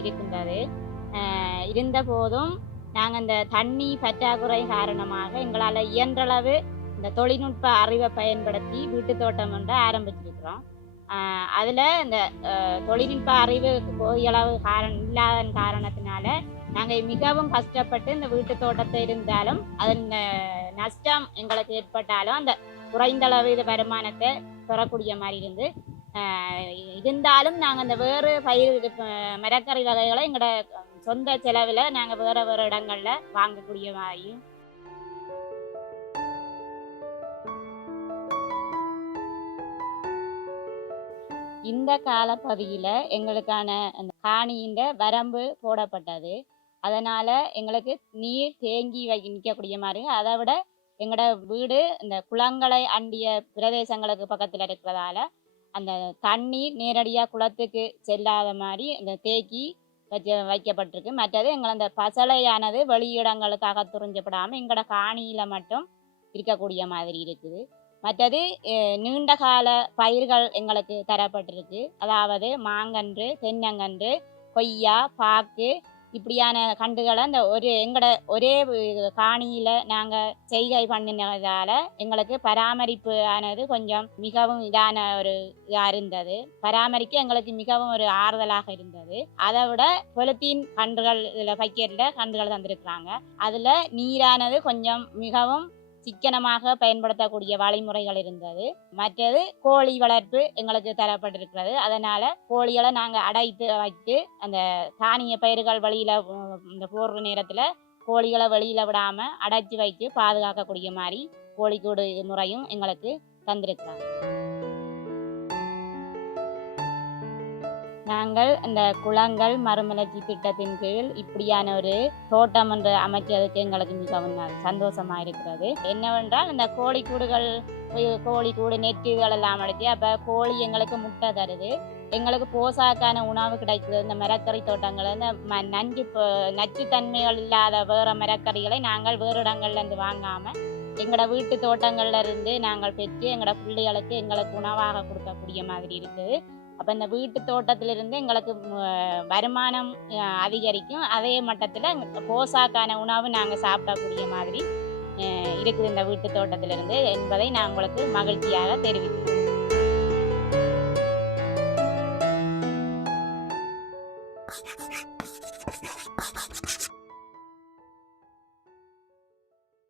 இருக்கின்றது. இருந்த போதும் நாங்கள் இந்த தண்ணி பற்றாக்குறை காரணமாக எங்களால் இயன்றளவு இந்த தொழில்நுட்ப அறிவை பயன்படுத்தி வீட்டு தோட்டம் ஒன்று ஆரம்பிச்சிருக்கிறோம். அதில் இந்த தொழில்நுட்ப அறிவு போயளவு இல்லாத காரணத்தினால நாங்கள் மிகவும் கஷ்டப்பட்டு இந்த வீட்டு தோட்டத்தை இருந்தாலும் அதன் நஷ்டம் எங்களுக்கு ஏற்பட்டாலும் அந்த குறைந்தளவு இது வருமானத்தை பெறக்கூடிய மாதிரி இருந்தாலும் நாங்கள் அந்த வேறு பயிர் மரக்கறி வகைகளை எங்களோட சொந்த செலவில் நாங்கள் வேறு வேறு இடங்களில் வாங்கக்கூடிய மாதிரியும் இந்த காலப்பகுதியில் எங்களுக்கான அந்த காணியின் வரம்பு போடப்பட்டது. அதனால் எங்களுக்கு நீர் தேங்கி நிற்கக்கூடிய மாதிரி, அதை விட எங்களோட வீடு இந்த குளங்களை அண்டிய பிரதேசங்களுக்கு பக்கத்தில் இருக்கிறதால அந்த தண்ணீர் நேரடியாக குளத்துக்கு செல்லாத மாதிரி இந்த தேக்கி வைக்கப்பட்டிருக்கு. மற்றது எங்களை அந்த பசலையானது வெளியிடங்களுக்காக துறிஞ்சப்படாமல் எங்களோட காணியில் மட்டும் இருக்கக்கூடிய மாதிரி இருக்குது. மற்றது நீண்ட கால பயிர்கள் எங்களுக்கு தரப்பட்டிருக்கு. அதாவது மாங்கன்று, தென்னங்கன்று, கொய்யா, பாக்கு இப்படியான கண்டுகளை அந்த எங்களோட ஒரே காணியில் நாங்கள் செய்கை பண்ணினதால் எங்களுக்கு பராமரிப்பு ஆனது கொஞ்சம் மிகவும் இதான ஒரு இதாக இருந்தது. பராமரிக்க எங்களுக்கு மிகவும் ஒரு ஆறுதலாக இருந்தது. அதை விட பொலித்தீன் கன்றுகள் இதில் பைக்கெட்டில் கன்றுகள் தந்திருக்கிறாங்க. அதில் நீரானது கொஞ்சம் மிகவும் சிக்கனமாக பயன்படுத்தக்கூடிய வழிமுறைகள் இருந்தது. மற்றது கோழி வளர்ப்பு எங்களுக்கு தரப்பட்டிருக்கிறது. அதனால் கோழிகளை நாங்கள் அடைத்து வைத்து அந்த தானிய பயிர்கள் வெளியில் இந்த போடுற நேரத்தில் கோழிகளை வெளியில் விடாமல் அடைச்சி வைத்து பாதுகாக்கக்கூடிய மாதிரி கோழிக்கூடு முறையும் எங்களுக்கு தந்திருக்கிறாங்க. நாங்கள் இந்த குளங்கள் மறுமலர்ச்சி திட்டத்தின் கீழ் இப்படியான ஒரு தோட்டம் என்று அமைச்சதுக்கு எங்களுக்கு மிகவும் சந்தோஷமாக இருக்கிறது. என்னவென்றால் இந்த கோழிக்கூடு நெட்டுகள் எல்லாம் அடித்து அப்போ கோழி எங்களுக்கு முட்டை தருது. எங்களுக்கு போசாக்கான உணவு கிடைக்கிறது. இந்த மரக்கறி தோட்டங்கள் இந்த நச்சுத்தன்மைகள் இல்லாத வேறு மரக்கறிகளை நாங்கள் வேறு இடங்கள்லேருந்து வாங்காமல் எங்களோட வீட்டு தோட்டங்கள்லேருந்து நாங்கள் பெற்று எங்களோட பிள்ளைகளுக்கு எங்களுக்கு உணவாக கொடுக்கக்கூடிய மாதிரி இருக்குது. அப்போ இந்த வீட்டு தோட்டத்திலிருந்து எங்களுக்கு வருமானம் அதிகரிக்கும். அதே மட்டத்தில் போசாக்கான உணவு நாங்கள் சாப்பிடக்கூடிய மாதிரி இருக்குது இந்த வீட்டு தோட்டத்திலிருந்து என்பதை நான் உங்களுக்கு மகிழ்ச்சியாக தெரிவிக்கிறேன்.